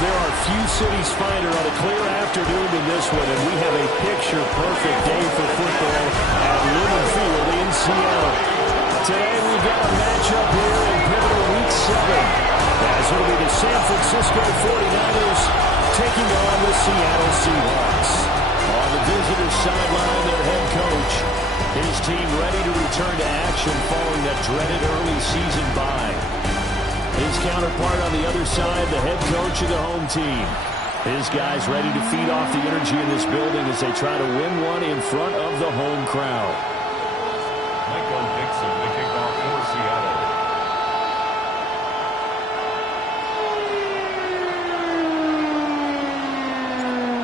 there are few cities finer on a clear afternoon than this one, and we have a picture-perfect day for football at Lumen Field in Seattle. Today we've got a matchup here in pivotal Week 7, as it'll be the San Francisco 49ers taking on the Seattle Seahawks. On the visitors' sideline, their head coach, his team ready to return to action following that dreaded early season bye. His counterpart on the other side, the head coach of the home team. His guys ready to feed off the energy in this building as they try to win one in front of the home crowd. Michael Dixon, the kickoff for Seattle.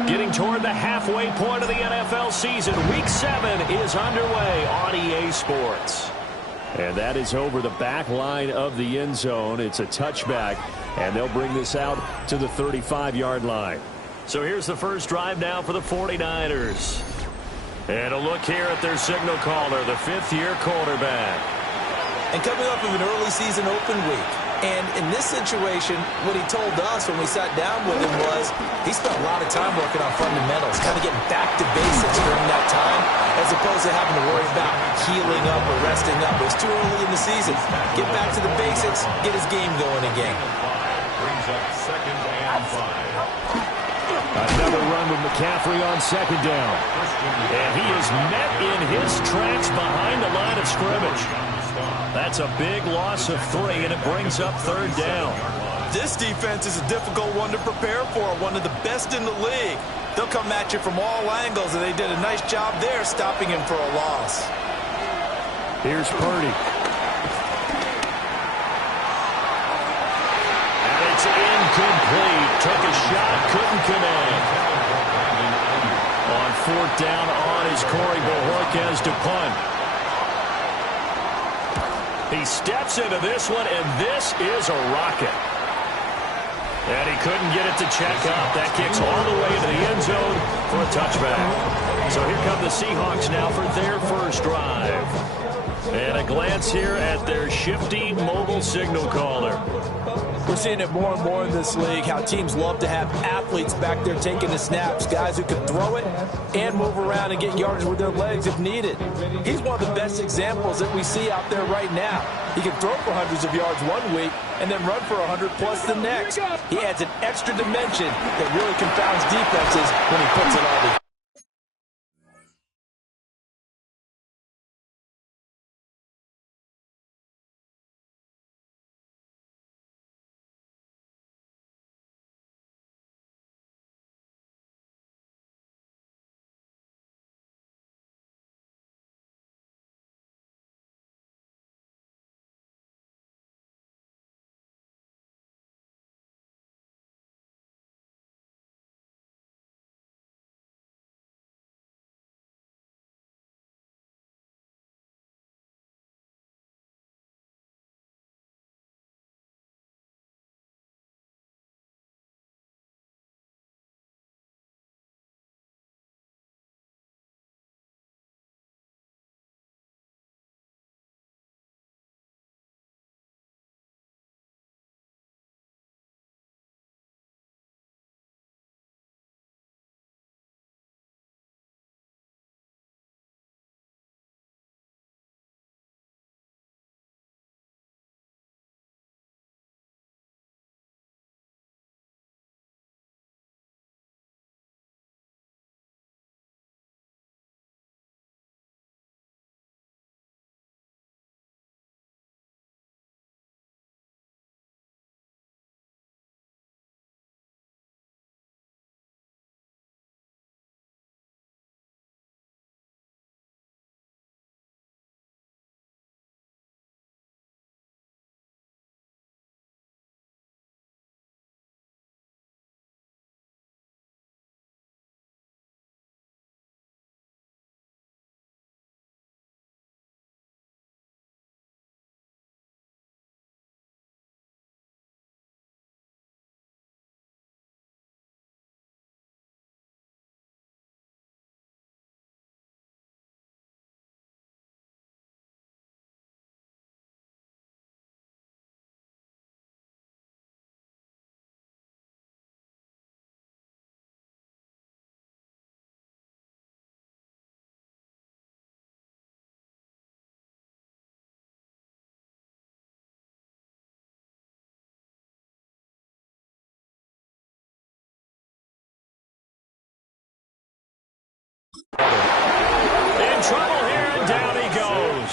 Getting toward the halfway point of the NFL season, Week 7 is underway on EA Sports. And that is over the back line of the end zone. It's a touchback, and they'll bring this out to the 35-yard line. So here's the first drive now for the 49ers. And a look here at their signal caller, the fifth-year quarterback. And coming off of an early season open week. And in this situation, what he told us when we sat down with him was he spent a lot of time working on fundamentals, kind of getting back to basics during that time, as opposed to having to worry about healing up or resting up. It was too early in the season. Get back to the basics, get his game going again. Brings up 2nd and 5. Another run with McCaffrey on 2nd down. And he is met in his tracks behind the line of scrimmage. That's a big loss of 3, and it brings up 3rd down. This defense is a difficult one to prepare for, one of the best in the league. They'll come at you from all angles, and they did a nice job there stopping him for a loss. Here's Purdy. And it's incomplete. Took a shot, couldn't connect. On 4th down on is Corey Bojorquez to punt. He steps into this one, and this is a rocket. And he couldn't get it to check up. That kicks all the way into the end zone for a touchback. So here come the Seahawks now for their first drive. And a glance here at their shifty mobile signal caller. We're seeing it more and more in this league, how teams love to have athletes back there taking the snaps, guys who can throw it and move around and get yardage with their legs if needed. He's one of the best examples that we see out there right now. He can throw for hundreds of yards one week and then run for 100+ the next. He adds an extra dimension that really confounds defenses when he puts it all together.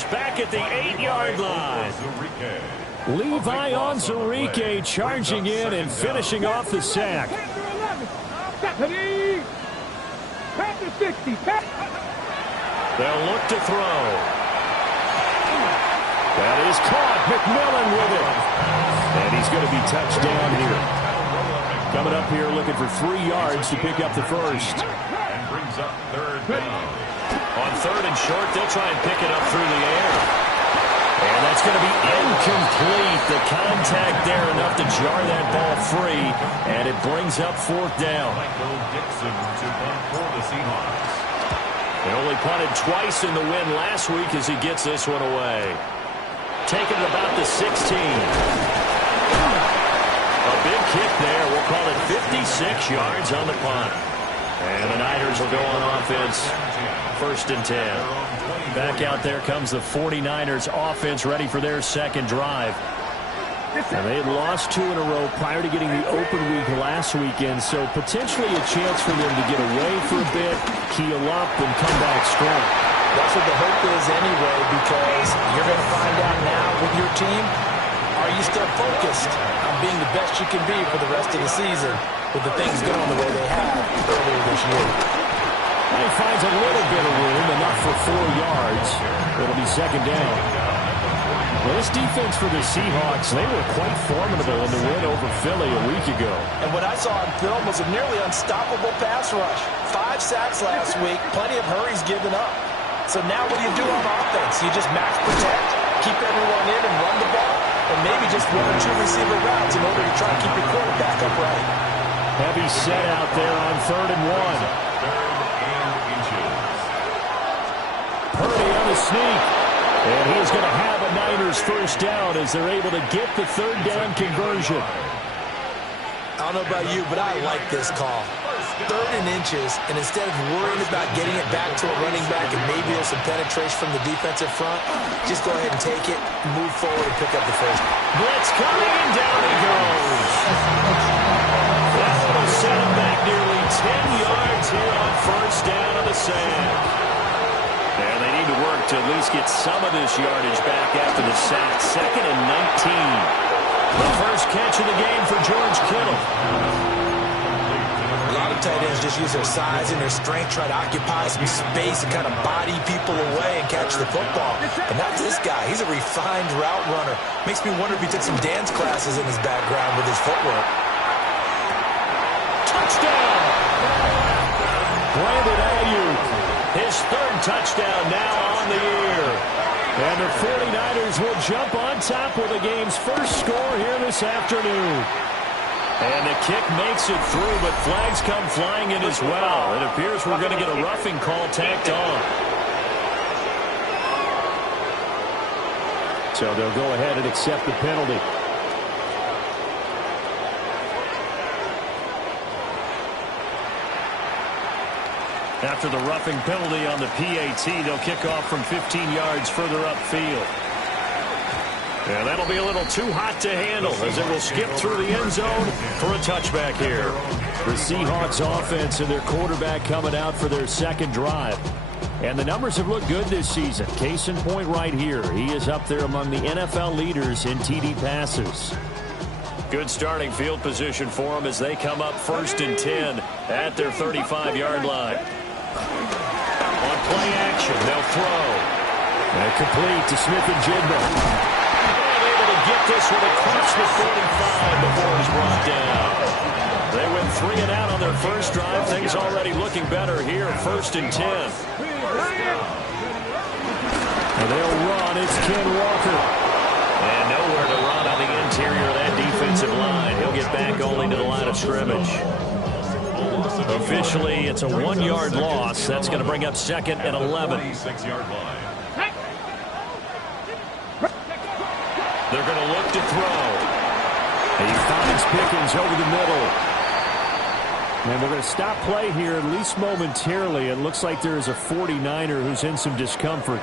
Bears back at the 8-yard line. Levi Onwuzurike charging in and finishing off the sack. They'll look to throw. That is caught. McMillan with it. And he's going to be touched down here. Coming up here looking for 3 yards to pick up the first. And brings up third down. On third and short, they'll try and pick it up through the air. And that's going to be incomplete. The contact there enough to jar that ball free. And it brings up fourth down. Michael Dixon to punt for the Seahawks. They only punted twice in the win last week as he gets this one away. Taking it about the 16. A big kick there. We'll call it 56 yards on the punt. And the Niners will go on offense. First and 10. Back out there comes the 49ers offense ready for their second drive. And they had lost 2 in a row prior to getting the open week last weekend, so potentially a chance for them to get away for a bit, keel up, and come back strong. That's what the hope is anyway, because you're going to find out now with your team, are you still focused on being the best you can be for the rest of the season with the things going the way they have earlier this year? He finds a little bit of room, enough for 4 yards. It'll be second down. Well, this defense for the Seahawks, they were quite formidable in the win over Philly a week ago. And what I saw on film was a nearly unstoppable pass rush. 5 sacks last week, plenty of hurries given up. So now what do you do on offense? You just max protect, keep everyone in and run the ball, or maybe just 1 or 2 receiver routes in order to try and keep your quarterback upright. Heavy set out there on 3rd and 1. Purdy on the sneak. And he is going to have a Niners first down as they're able to get the 3rd down conversion. I don't know about you, but I like this call. 3rd and inches, and instead of worrying about getting it back to a running back and maybe there's some penetration from the defensive front, just go ahead and take it, move forward, and pick up the first. Blitz coming, and down he goes. That will set him back nearly 10 yards here on first down on the sack. And they need to work to at least get some of this yardage back after the sack. 2nd and 19. The first catch of the game for George Kittle. A lot of tight ends just use their size and their strength, try to occupy some space and kind of body people away and catch the football. But not this guy. He's a refined route runner. Makes me wonder if he took some dance classes in his background with his footwork. Touchdown! Brandon Ayuk. His 3rd touchdown now on the year. And the 49ers will jump on top with the game's first score here this afternoon. And the kick makes it through, but flags come flying in as well. It appears we're going to get a roughing call tacked on. So they'll go ahead and accept the penalty. After the roughing penalty on the PAT, they'll kick off from 15 yards further upfield. And that'll be a little too hot to handle as it will skip through the end zone for a touchback here. The Seahawks offense and their quarterback coming out for their second drive. And the numbers have looked good this season. Case in point right here. He is up there among the NFL leaders in TD passes. Good starting field position for them as they come up 1st and 10 at their 35-yard line. On play action, they'll throw. And complete to Smith-Njigba. And able to get this one across the 45 before it's brought down. They went 3 and out on their first drive. Things already looking better here. 1st and 10. And they'll run. It's Ken Walker. And nowhere to run on the interior of that defensive line. He'll get back only to the line of scrimmage. Officially, it's a 1-yard loss. That's going to bring up 2nd and 11. 6-yard line. They're going to look to throw. He finds Pickens over the middle. And we're going to stop play here, at least momentarily. It looks like there is a 49er who's in some discomfort.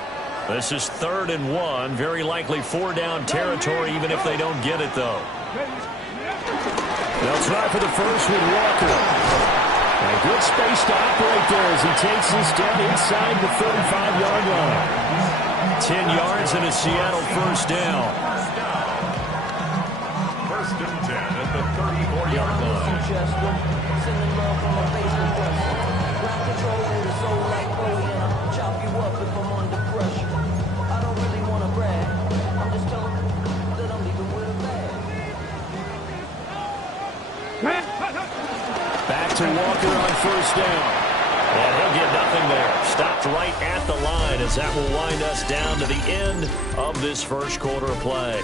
This is 3rd and 1. Very likely 4-down territory, even if they don't get it, though. They'll try for the first with Walker. And good space to operate there as he takes this down inside the 35-yard line. 10 yards and a Seattle first down. First and 10 at the 34-yard line. Back to Walker on first down. And he'll get nothing there. Stopped right at the line as that will wind us down to the end of this first quarter of play.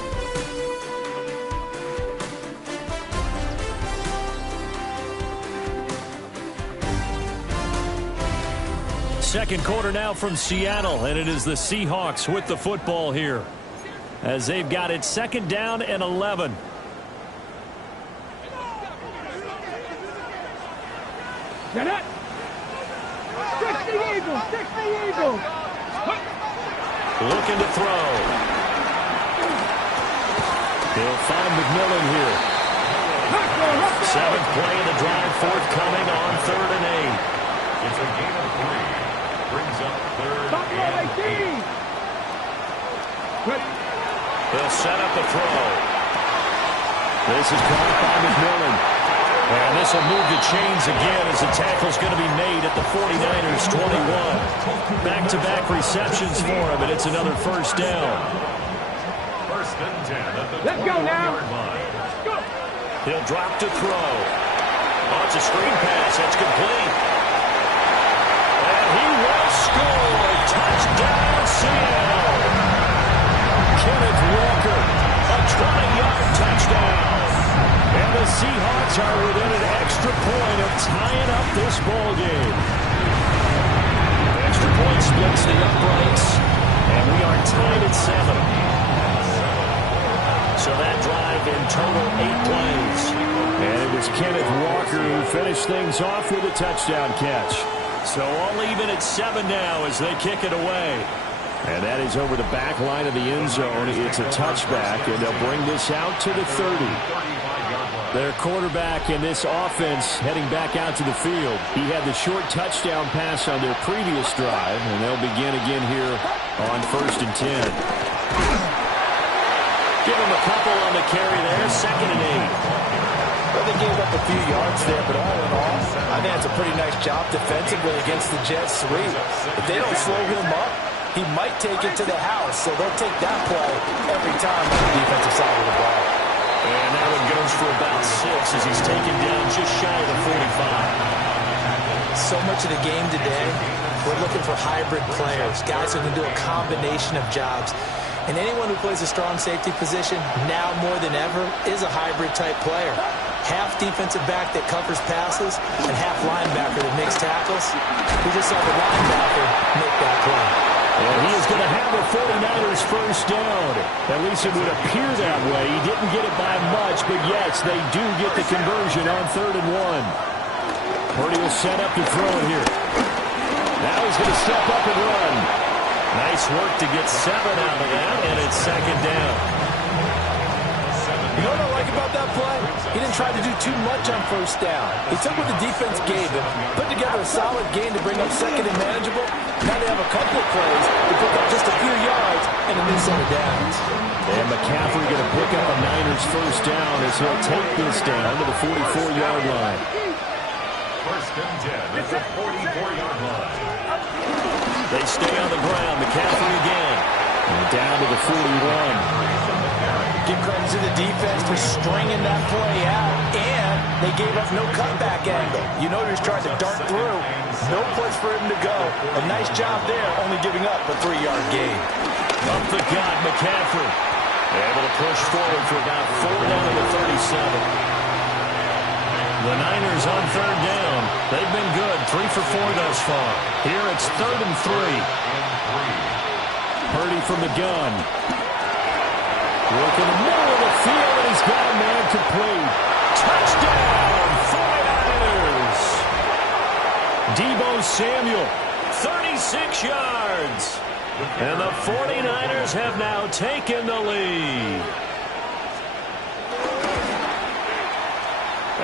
Second quarter now from Seattle, and it is the Seahawks with the football here as they've got it second down and 11. Get it! Stick the Eagles! Stick the Eagles! Looking to throw. He'll find McMillan here. Seventh play of the drive, forthcoming on 3rd and 8. It's a gain of 3. Brings up 3rd and 8. He'll set up the throw. This is caught by McMillan. And this will move the chains again as the tackle's going to be made at the 49ers 21. Back-to-back receptions for him, and it's another first down. First and 10 at the Let's go now. 20-yard line. Go. He'll drop to throw. Oh, it's a screen pass. That's complete. And he will score. Touchdown, Seattle. Kenneth Walker, a 20-yard touchdown. And the Seahawks are within an extra point of tying up this ball game. Extra point splits the uprights, and we are tied at 7. So that drive in total 8 plays. And it was Kenneth Walker who finished things off with a touchdown catch. So all even at 7 now as they kick it away. And that is over the back line of the end zone. It's a touchback, and they'll bring this out to the 30. Their quarterback in this offense heading back out to the field. He had the short touchdown pass on their previous drive, and they'll begin again here on 1st and 10. Give him a couple on the carry there, 2nd and 8. Well, they gave up a few yards there, but all in all, I think that's a pretty nice job defensively against the Jets' 3. If they don't slow him up, he might take it to the house, so they'll take that play every time on the defensive side of the ball. And that one goes for about 6 as he's taken down just shy of the 45. So much of the game today, we're looking for hybrid players, guys who can do a combination of jobs. And anyone who plays a strong safety position, now more than ever, is a hybrid-type player. Half defensive back that covers passes and half linebacker that makes tackles. We just saw the linebacker make that play. And he is going to have the 49ers first down. At least it would appear that way. He didn't get it by much, but yes, they do get the conversion on 3rd and 1. Purdy will set up to throw it here. Now he's going to step up and run. Nice work to get 7 out of that, and it's 2nd down. You know what I like about that play? He didn't try to do too much on first down. He took what the defense gave him, put together a solid game to bring up 2nd and manageable. Now they have a couple of plays to pick up just a few yards and a new set of downs. And McCaffrey going to pick up a Niners first down as he'll take this down to the 44-yard line. First and 10 at the 44-yard line. They stay on the ground. McCaffrey again. And down to the 41. Give credit to the defense for stringing that play out, and they gave up no cutback angle. You know he was trying to dart through. No place for him to go. A nice job there, only giving up a 3-yard gain. Up the gut, McCaffrey. Able to push forward for about 4 down to the 37. The Niners on 3rd down. They've been good, 3 for 4 thus far. Here it's 3rd and 3. Purdy from the gun. Look in the middle of the field, and he's got a man complete. Touchdown, 49ers. Deebo Samuel, 36 yards. And the 49ers have now taken the lead.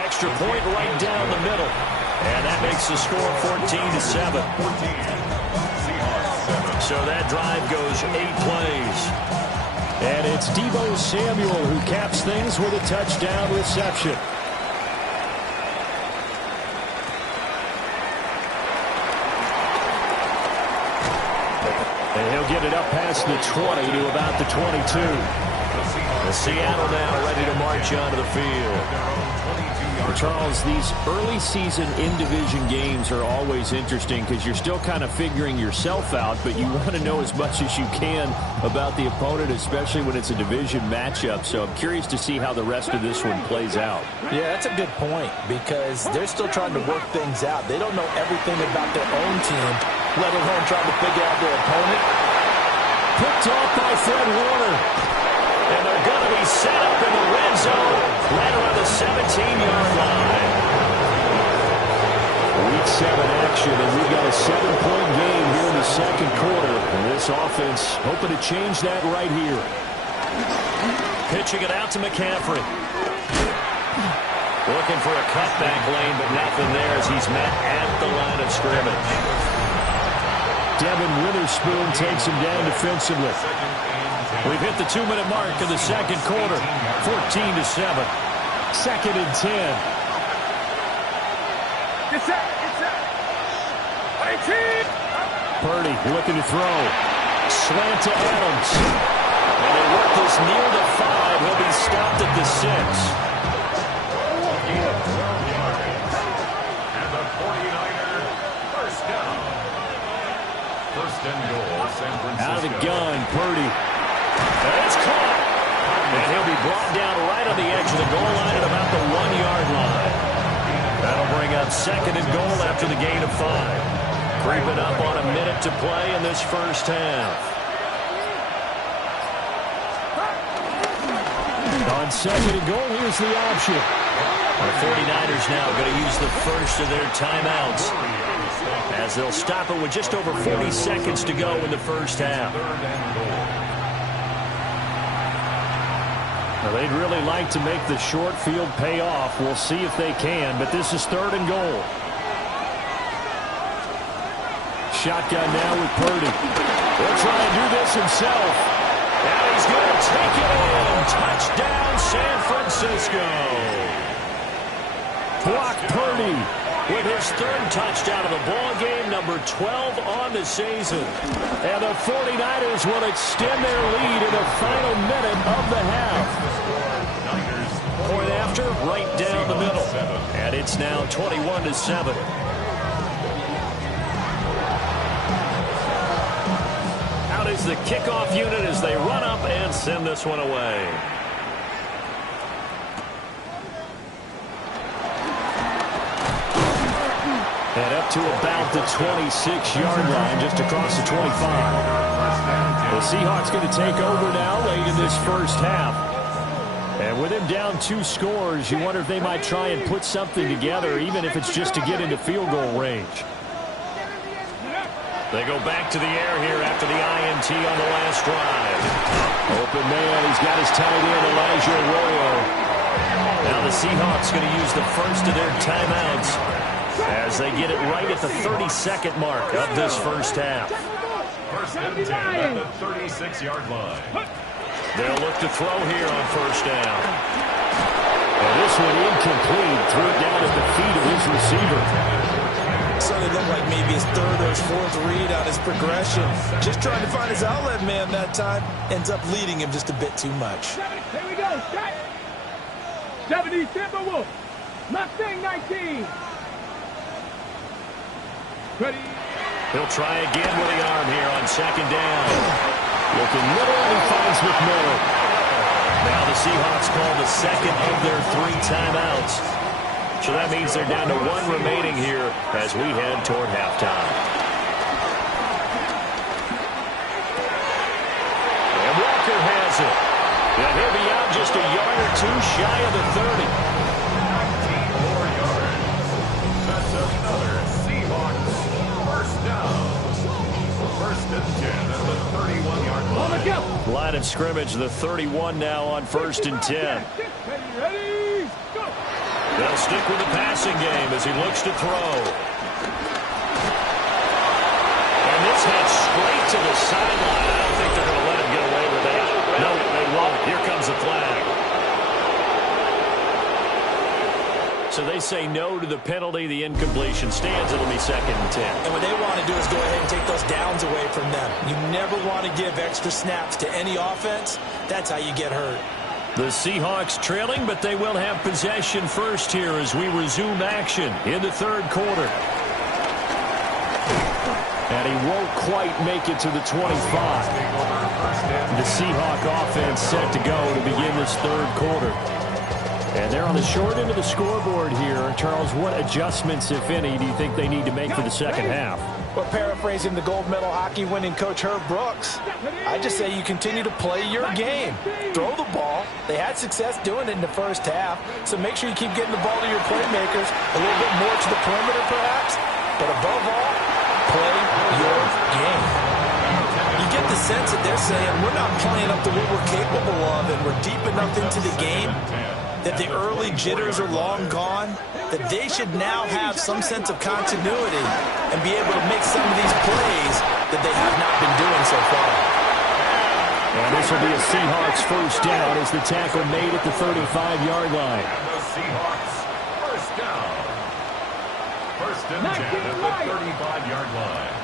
Extra point right down the middle. And that makes the score 14-7. So that drive goes 8 plays. And it's Deebo Samuel who caps things with a touchdown reception. And he'll get it up past the 20 to about the 22. And Seattle now ready to march onto the field. Charles, these early season in-division games are always interesting because you're still kind of figuring yourself out, but you want to know as much as you can about the opponent, especially when it's a division matchup. So I'm curious to see how the rest of this one plays out. Yeah, that's a good point because they're still trying to work things out. They don't know everything about their own team, let alone trying to figure out their opponent. Picked off by Fred Warner. And they're going to be set up in the red zone right around the 17-yard line. Week 7 action, and we've got a 7-point game here in the second quarter. And this offense hoping to change that right here. Pitching it out to McCaffrey. Looking for a cutback lane, but nothing there as he's met at the line of scrimmage. Devin Witherspoon takes him down defensively. We've hit the 2-minute mark in the second quarter. 14-7. Second and 10. Get set. Purdy looking to throw. Slant to Adams. And they work this near the 5. He'll be stopped at the 6. And the 49er first down. First and goal, San Francisco. Out of the gun, Purdy. And it's caught. And he'll be brought down right on the edge of the goal line at about the 1-yard line. That'll bring up second and goal after the gain of 5. Creeping up on a minute to play in this first half. On second and goal, here's the option. The 49ers now going to use the first of their timeouts as they'll stop it with just over 40 seconds to go in the first half. Well, they'd really like to make the short field pay off. We'll see if they can, but this is third and goal. Shotgun now with Purdy. He'll try and do this himself. And he's going to take it in. Touchdown, San Francisco. Brock Purdy with his third touchdown of the ball game, number 12 on the season. And the 49ers will extend their lead in the final minute of the half. Point after, right down the middle. And it's now 21-7. Out is the kickoff unit as they run up and send this one away. And up to about the 26-yard line, just across the 25. The Seahawks going to take over now late in this first half. And with him down 2 scores, you wonder if they might try and put something together, even if it's just to get into field goal range. They go back to the air here after the INT on the last drive. Open man, he's got his tight end, Elijah Arroyo. Now the Seahawks going to use the first of their timeouts as they get it right at the 32nd mark of this first half. First and 10 at the 36-yard line. They'll look to throw here on first down. And this one incomplete. Threw it down at the feet of his receiver. Certainly looked like maybe his third or his fourth read on his progression. Just trying to find his outlet man that time. Ends up leading him just a bit too much. Here we go. Set. 70 Timberwolves. Mustang 19. Ready. He'll try again with the arm here on second down. Looking middle, and he finds McMillan. Now the Seahawks call the second of their 3 timeouts. So that means they're down to 1 remaining here as we head toward halftime. And Walker has it. And he'll be out just a yard or 2 shy of the 30. 19 more yards. That's another Seahawks first down. First and 10 at the 31-yard line. Line of scrimmage, the 31 now on first and 10. Ready, go. They'll stick with the passing game as he looks to throw. And this heads straight to the sideline. I don't think they're going to let him get away with that. No, they won't. Here comes the flag. So they say no to the penalty. The incompletion stands. It'll be 2nd and 10. And what they want to do is go ahead and take those downs away from them. You never want to give extra snaps to any offense. That's how you get hurt. The Seahawks trailing, but they will have possession first here as we resume action in the 3rd quarter. And he won't quite make it to the 25. The Seahawk offense set to go to begin this 3rd quarter. And they're on the short end of the scoreboard here. Charles, what adjustments, if any, do you think they need to make for the 2nd half? Well, paraphrasing the gold medal hockey winning coach Herb Brooks, I just say you continue to play your game. Throw the ball. They had success doing it in the 1st half, so make sure you keep getting the ball to your playmakers, a little bit more to the perimeter perhaps, but above all, play your game. You get the sense that they're saying we're not playing up to what we're capable of and we're deep enough into the game that the early jitters are long gone, that they should now have some sense of continuity and be able to make some of these plays that they have not been doing so far. And this will be a Seahawks 1st down as the tackle made at the 35-yard line. And the Seahawks 1st down. 1st and 10 at the 35-yard line.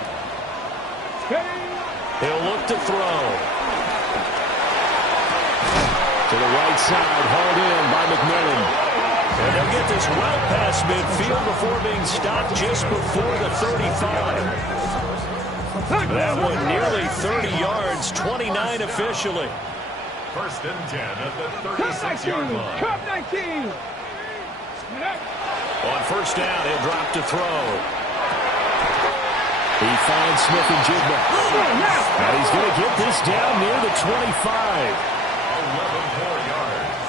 He'll look to throw. To the right side, hauled in by McMillan. And they'll get this well past midfield before being stopped just before the 35. That one nearly 30 yards, 29 officially. 1st and 10 at the 36-yard line. Cup 19. On 1st down, he'll drop to throw. He finds Smith and Jigba. And he's going to get this down near the 25. 11 more yards.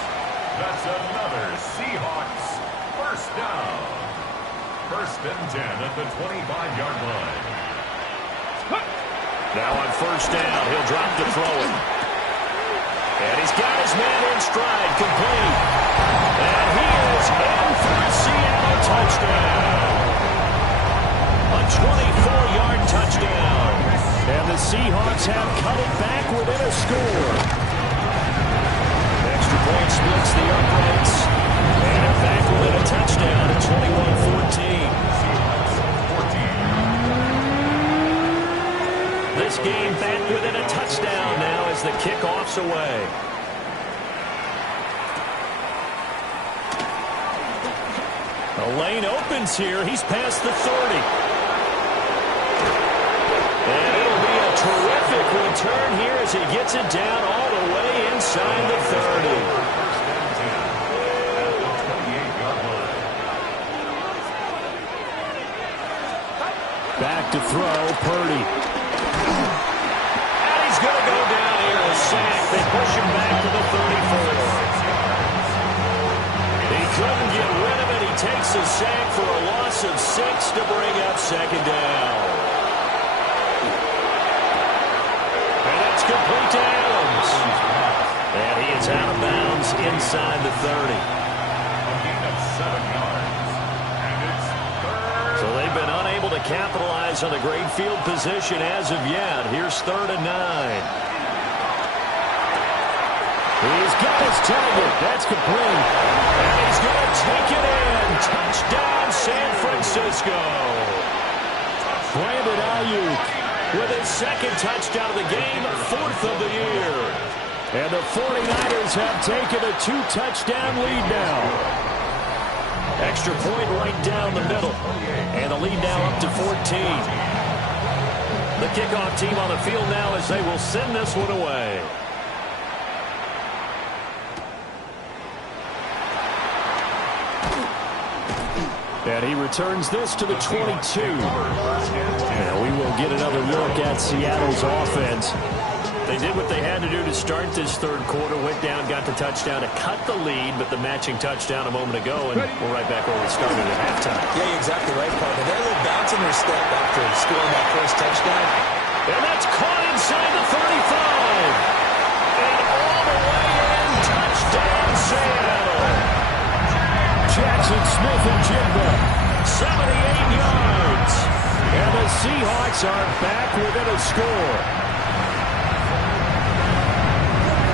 That's another Seahawks 1st down. 1st and 10 at the 25-yard line. Now on 1st down, he'll drop to throw it. And he's got his man in stride, complete. And he is in for a Seattle touchdown. A 24-yard touchdown. And the Seahawks have cut it back within a score. Extra point splits the uprights. And they're back within a touchdown at 21-14. This game back within a touchdown now as the kickoff's away. The lane opens here. He's past the 30. And it'll be a terrific return here as he gets it down all the way inside the 30. Back to throw, Purdy. And he's going to go down here, a sack. They push him back to the 34. He couldn't get rid of it. He takes a sack for a loss of 6 to bring up 2nd down. And that's complete to Adams. And he is out of bounds inside the 30. A gain of 7 yards. And it's 3rd. So they've been unable to capitalize on the great field position as of yet. Here's 3rd and 9. He's got his target. That's complete. And he's going to take it in. Touchdown, San Francisco. Brandon Ayuk with his 2nd touchdown of the game, 4th of the year. And the 49ers have taken a 2-touchdown lead now. Extra point right down the middle. And the lead now up to 14. The kickoff team on the field now as they will send this one away. And he returns this to the 22. Now we will get another look at Seattle's offense. They did what they had to do to start this 3rd quarter. Went down, got the touchdown to cut the lead, but the matching touchdown a moment ago, and we're right back where we started at halftime. Yeah, you're exactly right, partner. They're a little bounce in their step after scoring that 1st touchdown. And that's caught inside the 35. And all the way in, touchdown Seattle. Jackson Smith and Jigba, 78 yards. And the Seahawks are back within a score.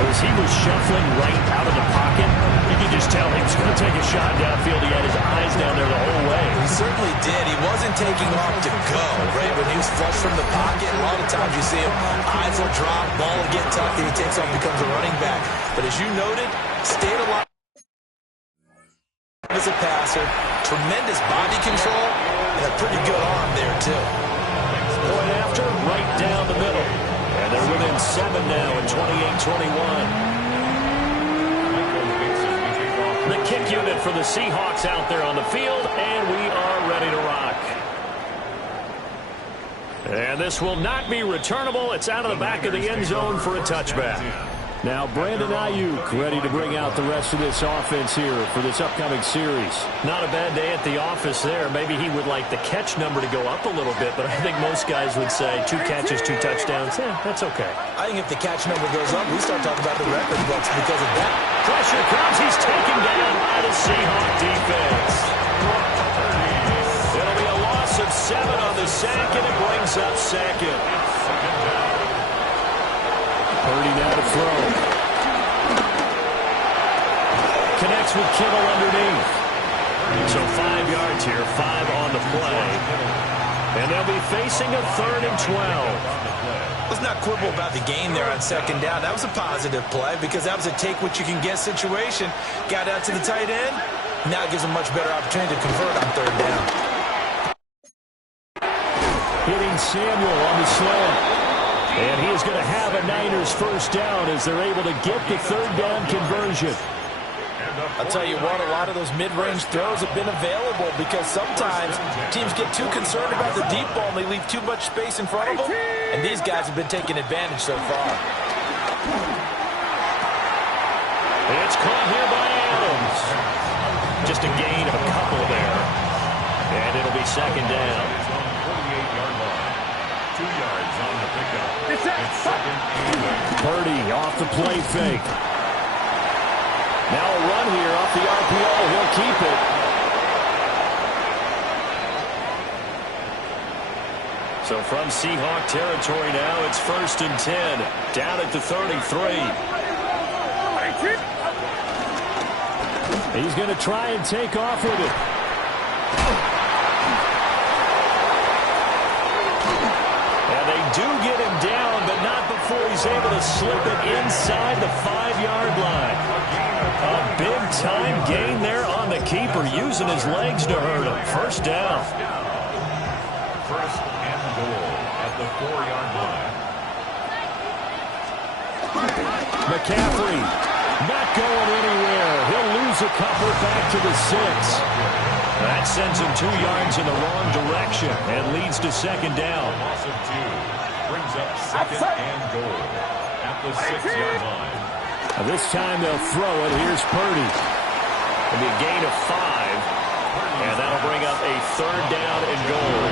As he was shuffling right out of the pocket, you could just tell he was going to take a shot downfield. He had his eyes down there the whole way. He certainly did. He wasn't taking off to go, right? When he was flush from the pocket, a lot of times you see him, eyes will drop, ball will get tucked, and he takes off, becomes a running back. But as you noted, stayed alive as a passer, tremendous body control, and a pretty good arm there, too. Point after, right down the middle. And they're within 7 now at 28-21. The kick unit for the Seahawks out there on the field, and we are ready to rock. And this will not be returnable. It's out of the back of the end zone for a touchback. Now Brandon Ayuk ready to bring out the rest of this offense here for this upcoming series. Not a bad day at the office there. Maybe he would like the catch number to go up a little bit, but I think most guys would say 2 catches, 2 touchdowns. Yeah, that's okay. I think if the catch number goes up, we start talking about the record books because of that. Pressure comes. He's taken down by the Seahawk defense. It'll be a loss of 7 on the sack, and it brings up second. Purdy now to throw. Connects with Kittle underneath. So 5 yards here, 5 on the play. And they'll be facing a 3rd and 12. Let's not quibble about the game there on 2nd down. That was a positive play because that was a take-what-you-can-get situation. Got out to the tight end. Now it gives a much better opportunity to convert on 3rd down. Hitting Samuel on the slant. And he is going to have a Niners first down as they're able to get the 3rd down conversion. I'll tell you what, a lot of those mid-range throws have been available because sometimes teams get too concerned about the deep ball and they leave too much space in front of them. And these guys have been taking advantage so far. It's caught here by Adams. Just a gain of a couple there. And it'll be 2nd down. 48-yard line. 2 yards on the pickup. It's 2nd and 8. Purdy off the play fake. Now a run here off the RPO. He'll keep it. So from Seahawk territory now, it's 1st and 10. Down at the 33. He's going to try and take off with it. And they do get him down, but not before he's able to slip it inside the 5-yard line. A big-time gain there on the keeper, using his legs to hurt him. First down. 1st and goal at the 4-yard line. McCaffrey not going anywhere. He'll lose a couple back to the 6. That sends him 2 yards in the wrong direction and leads to 2nd down. Loss of 2 brings up 2nd and goal at the 6-yard line. This time they'll throw it. Here's Purdy. It'll be a gain of 5. And that'll bring up a 3rd down and goal.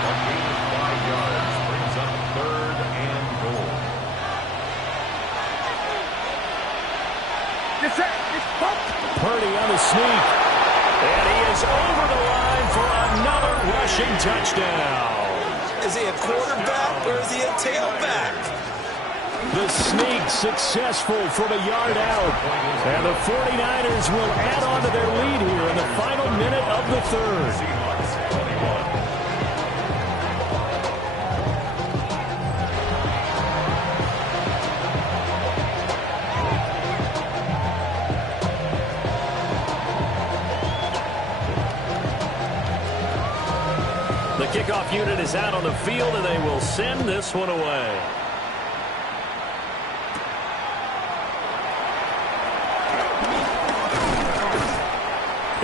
A gain of 5 yards brings up 3rd and goal. Purdy on the sneak. And he is over the line for another rushing touchdown. Is he a quarterback or is he a tailback? The sneak successful from a yard out. And the 49ers will add on to their lead here in the final minute of the 3rd. Seahawks 21. The kickoff unit is out on the field, and they will send this one away.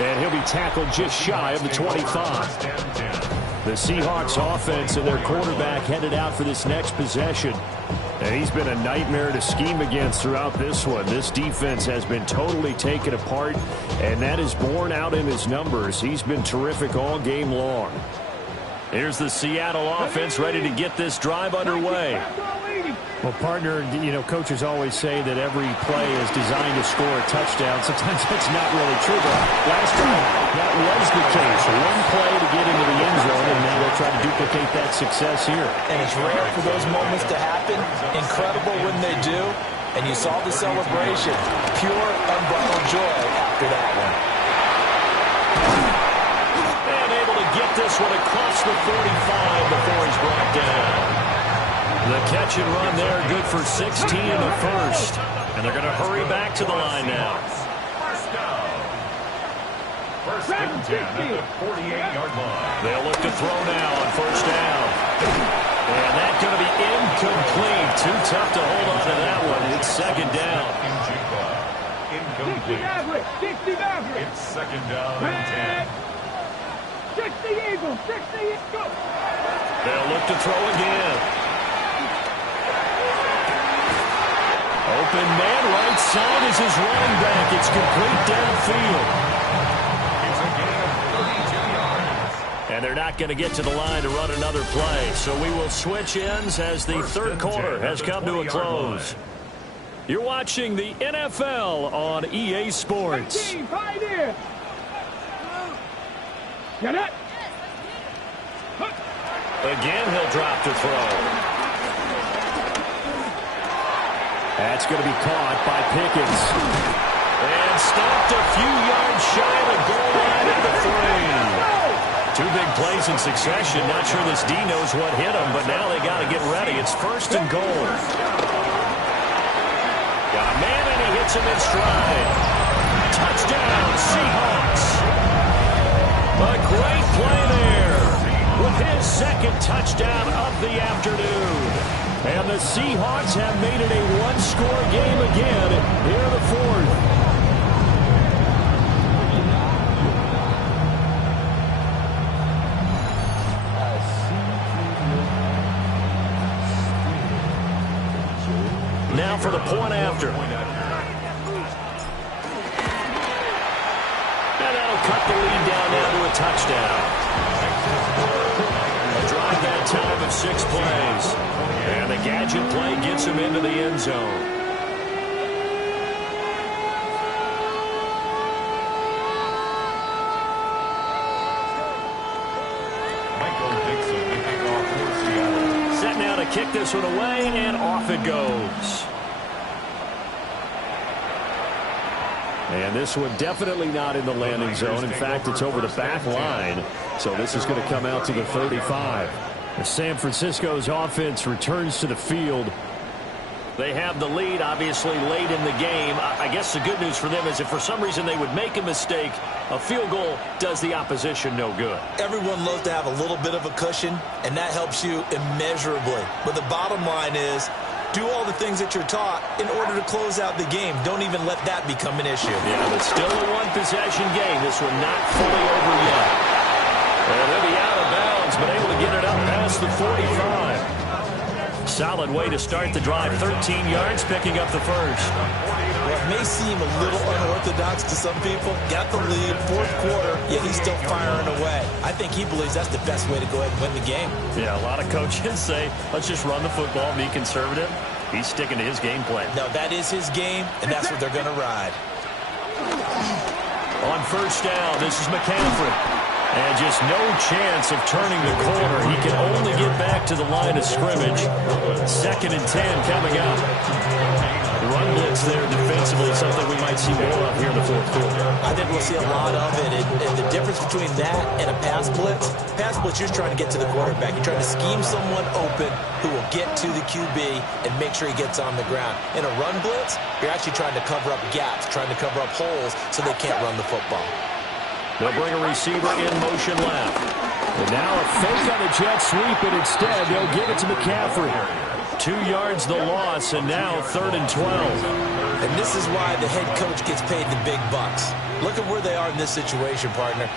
And he'll be tackled just shy of the 25. The Seahawks offense and their quarterback headed out for this next possession. And he's been a nightmare to scheme against throughout this one. This defense has been totally taken apart, and that is borne out in his numbers. He's been terrific all game long. Here's the Seattle offense ready to get this drive underway. Well, partner, you know, coaches always say that every play is designed to score a touchdown. Sometimes that's not really true, but last time that was the case. One play to get into the end zone, and now they'll try to duplicate that success here. And it's rare for those moments to happen. Incredible when they do. And you saw the celebration. Pure, unbridled joy after that one. And able to get this one across the 45 before he's brought down. The catch and run there, good for 16 in the first. And they're going to hurry back to the line now. First down. First and 10 at the 48-yard line. They'll look to throw now on first down. And that's going to be incomplete. Too tough to hold on to that one. It's second down. Incomplete. 60 Maverick. It's second down and 10. 60 Eagles. 60 Eagles. They'll look to throw again. Open man, right side is his running back. It's complete downfield. It's a gain of 32 yards. And they're not going to get to the line to run another play. So we will switch ends as the third quarter has come to a close. You're watching the NFL on EA Sports. Pioneer. Get it. Again, he'll drop to throw. That's going to be caught by Pickens. And stopped a few yards shy of the goal line at the 3. Two big plays in succession. Not sure this D knows what hit him, but now they got to get ready. It's first and goal. Got a man, and he hits him in stride. Touchdown, Seahawks. A great play there with his second touchdown of the afternoon. And the Seahawks have made it a one-score game again here in the fourth. Now for the point after. And that'll cut the lead down now to a touchdown. A drive that time of 6 plays. And the gadget play gets him into the end zone. Michael Dixon kicking off for Seattle. Set now to kick this one away, and off it goes. And this one definitely not in the landing zone. In fact, it's over the back line. So this is going to come out to the 35. San Francisco's offense returns to the field. They have the lead, obviously, late in the game. I guess the good news for them is if for some reason they would make a mistake, a field goal does the opposition no good. Everyone loves to have a little bit of a cushion, and that helps you immeasurably. But the bottom line is, do all the things that you're taught in order to close out the game. Don't even let that become an issue. Yeah, but still a one-possession game. This one not fully over yet. And they'll be out of bounds, but able to get it up past the 45. Solid way to start the drive. 13 yards, picking up the first. Well, it may seem a little unorthodox to some people. Got the lead, fourth quarter, yet he's still firing away. I think he believes that's the best way to go ahead and win the game. Yeah, a lot of coaches say, let's just run the football, be conservative. He's sticking to his game plan. No, that is his game, and that's what they're going to ride. On first down, this is McCaffrey. And just no chance of turning the corner. He can only get back to the line of scrimmage. 2nd and 10 coming up. The run blitz there defensively, something we might see more of here in the fourth quarter. I think we'll see a lot of it. And the difference between that and a pass blitz, you're just trying to get to the quarterback. You're trying to scheme someone open who will get to the QB and make sure he gets on the ground. In a run blitz, you're actually trying to cover up gaps, trying to cover up holes so they can't run the football. They'll bring a receiver in motion left. And now a fake on the jet sweep, and instead they'll give it to McCaffrey. 2 yards the loss, and now 3rd and 12. And this is why the head coach gets paid the big bucks. Look at where they are in this situation, partner.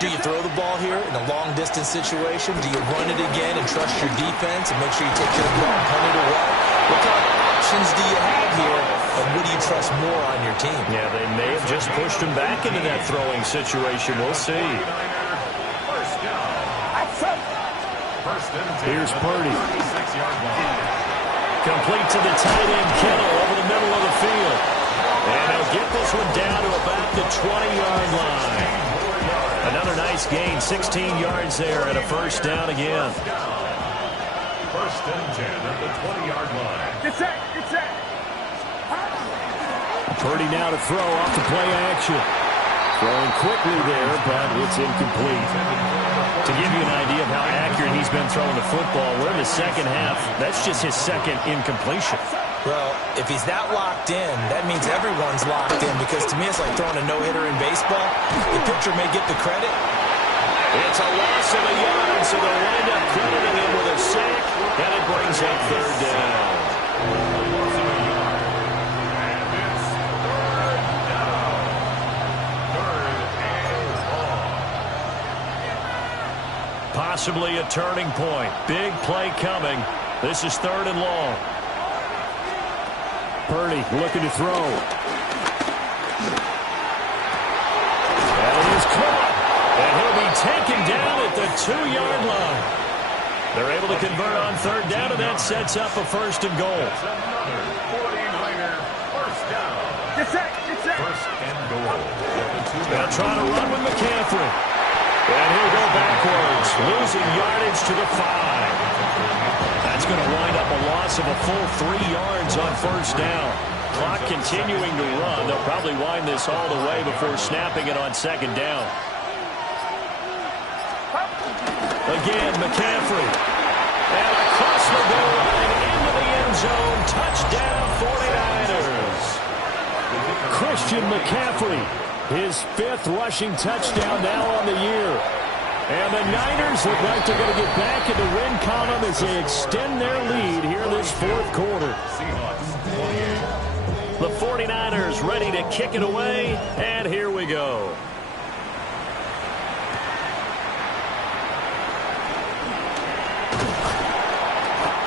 Do you throw the ball here in a long-distance situation? Do you run it again and trust your defense and make sure you take care of the ball and punt it away? What kind of options do you have here, and what do you trust more on your team? Yeah, they may have just pushed him back into that throwing situation. We'll see. First down. First and 10. Here's Purdy. 36-yard line. Complete to the tight end, Kittle, over the middle of the field. And they'll get this one down to about the 20-yard line. Another nice gain, 16 yards there, and a first down again. First and 10 at the 20-yard line. Get set, get set. Purdy now to throw off the play action. Throwing quickly there, but it's incomplete. To give you an idea of how accurate he's been throwing the football, we're in the second half. That's just his second incompletion. Well, if he's that locked in, that means everyone's locked in, because to me it's like throwing a no-hitter in baseball. The pitcher may get the credit. It's a loss of a yard, so they'll wind up crediting him with a sack, and it brings up third down. Possibly a turning point. Big play coming. This is third and long. Purdy looking to throw. And it is caught. And he'll be taken down at the 2-yard line. They're able to convert on third down, and that sets up a first and goal. It's another 49er first down. Get set, get set. First and goal. Now trying to run with McCaffrey. And he'll go backwards, losing yardage to the 5. That's going to wind up a loss of a full 3 yards on first down. Clock continuing to run. They'll probably wind this all the way before snapping it on second down. Again, McCaffrey. And across the goal line into the end zone. Touchdown, 49ers. Christian McCaffrey. His 5th rushing touchdown now on the year. And the Niners look like they're going to get back in the win column as they extend their lead here this fourth quarter. The 49ers ready to kick it away, and here we go.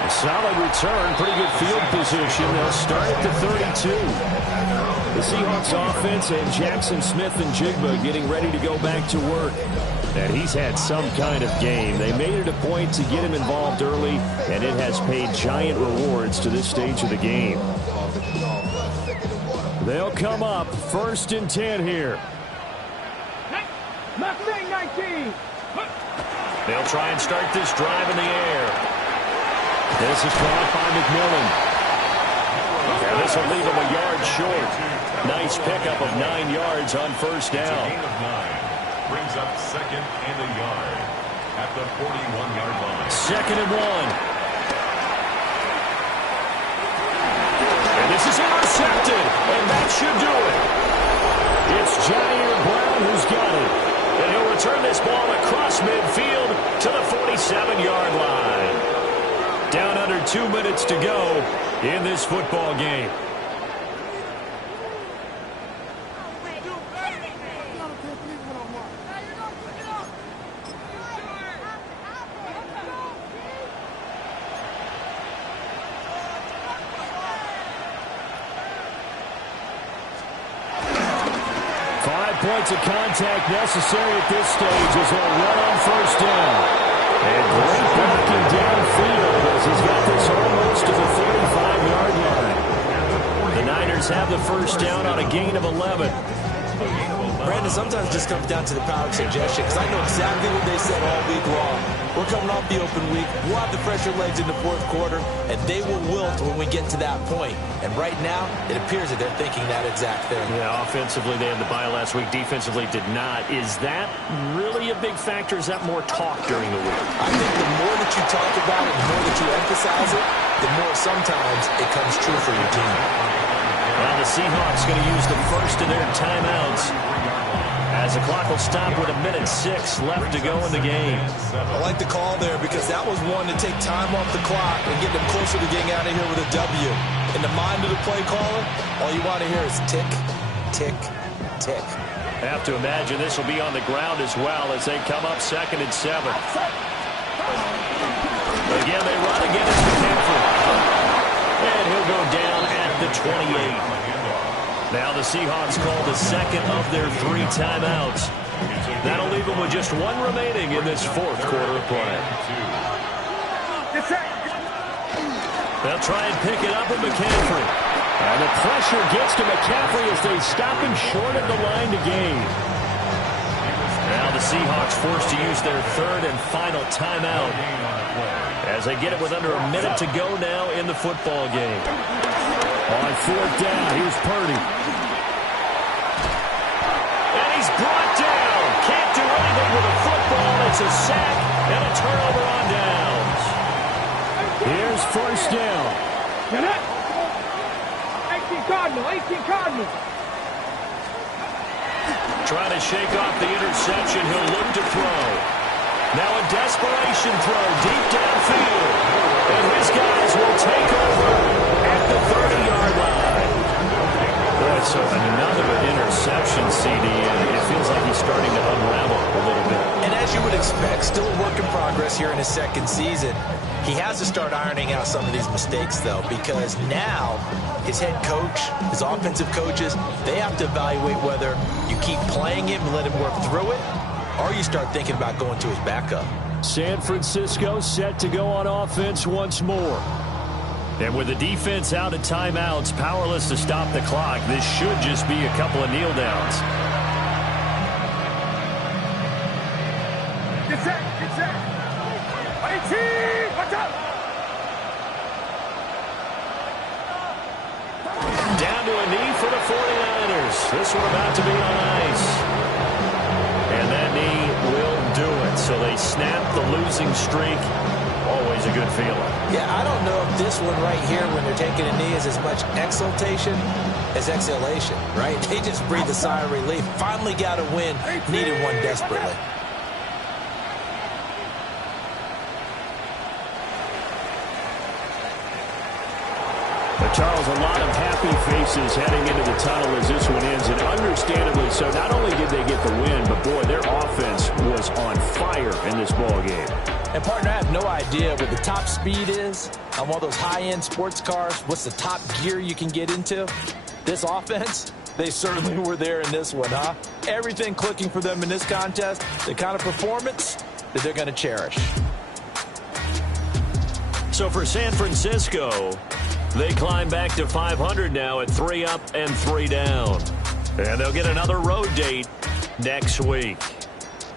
A solid return, pretty good field position. They'll start at the 32. The Seahawks offense and Jackson Smith and Jigba getting ready to go back to work. And he's had some kind of game. They made it a point to get him involved early, and it has paid giant rewards to this stage of the game. They'll come up first and 10 here. Mustang 19. They'll try and start this drive in the air. This is caught by McMillan. And this will leave him a yard short. Nice pickup of 9 yards on first down. Gain of 9 brings up second and a yard at the 41-yard line. Second and 1. And this is intercepted, and that should do it. It's Jair Brown who's got it. And he'll return this ball across midfield to the 47-yard line. Down under 2 minutes to go in this football game. Points of contact necessary at this stage as they'll run on first down. And great blocking downfield as he's got this almost to the 35-yard line. The Niners have the first down on a gain of 11. Brandon, sometimes it just comes down to the power of suggestion, because I know exactly what they said all week long. We're coming off the open week. We'll have the fresher legs in the fourth quarter, and they will wilt when we get to that point. And right now, it appears that they're thinking that exact thing. Yeah, offensively, they had the bye last week. Defensively, did not. Is that really a big factor? Is that more talk during the week? I think the more that you talk about it, the more that you emphasize it, the more sometimes it comes true for your team. Well, the Seahawks going to use the first of their timeouts as the clock will stop with 1:06 left to go in the game. I like the call there because that was one to take time off the clock and get them closer to getting out of here with a W. In the mind of the play caller, all you want to hear is tick, tick, tick. I have to imagine this will be on the ground as well as they come up 2nd and 7. Again, they run again as McCaffrey. And he'll go down at the 28. Now the Seahawks call the second of their 3 timeouts. That'll leave them with just 1 remaining in this fourth quarter of play. They'll try and pick it up with McCaffrey. And the pressure gets to McCaffrey as they stop him short of the line to gain. Now the Seahawks forced to use their third and final timeout as they get it with under a minute to go now in the football game. On fourth down, here's Purdy. And he's brought down. Can't do anything with a football. It's a sack and a turnover on downs. Here's first down. 18 Cardinal. Trying to shake off the interception. He'll look to throw. Now a desperation throw deep downfield. And his guys will take over at the 30-yard line. Boy, so another interception, CD, and it feels like he's starting to unravel a little bit. And as you would expect, still a work in progress here in his second season. He has to start ironing out some of these mistakes, though, because now his head coach, his offensive coaches, they have to evaluate whether you keep playing him and let him work through it, or you start thinking about going to his backup. San Francisco set to go on offense once more. And with the defense out of timeouts, powerless to stop the clock, this should just be a couple of kneel downs. Get set. 18, watch out. Down to a knee for the 49ers. This one about to be on ice. And that knee will do it. So they snap the losing streak. Always a good feeling. Yeah, I don't know if this one right here, when they're taking a knee, is as much exultation as exhalation, right? They just breathe a sigh of relief. Finally got a win. Needed one desperately. But Charles, a lot of happy faces heading into the tunnel as this one ends, and understandably so. Not only did they get the win, but boy, their offense was on fire in this ball game. And partner, I have no idea what the top speed is on one of those high-end sports cars. What's the top gear you can get into? This offense, they certainly were there in this one, huh? Everything clicking for them in this contest, the kind of performance that they're going to cherish. So for San Francisco, they climb back to 500 now at 3 up and 3 down. And they'll get another road date next week.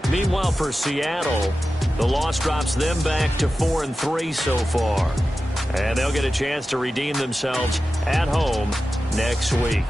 Meanwhile, for Seattle, the loss drops them back to 4-3 so far. And they'll get a chance to redeem themselves at home next week.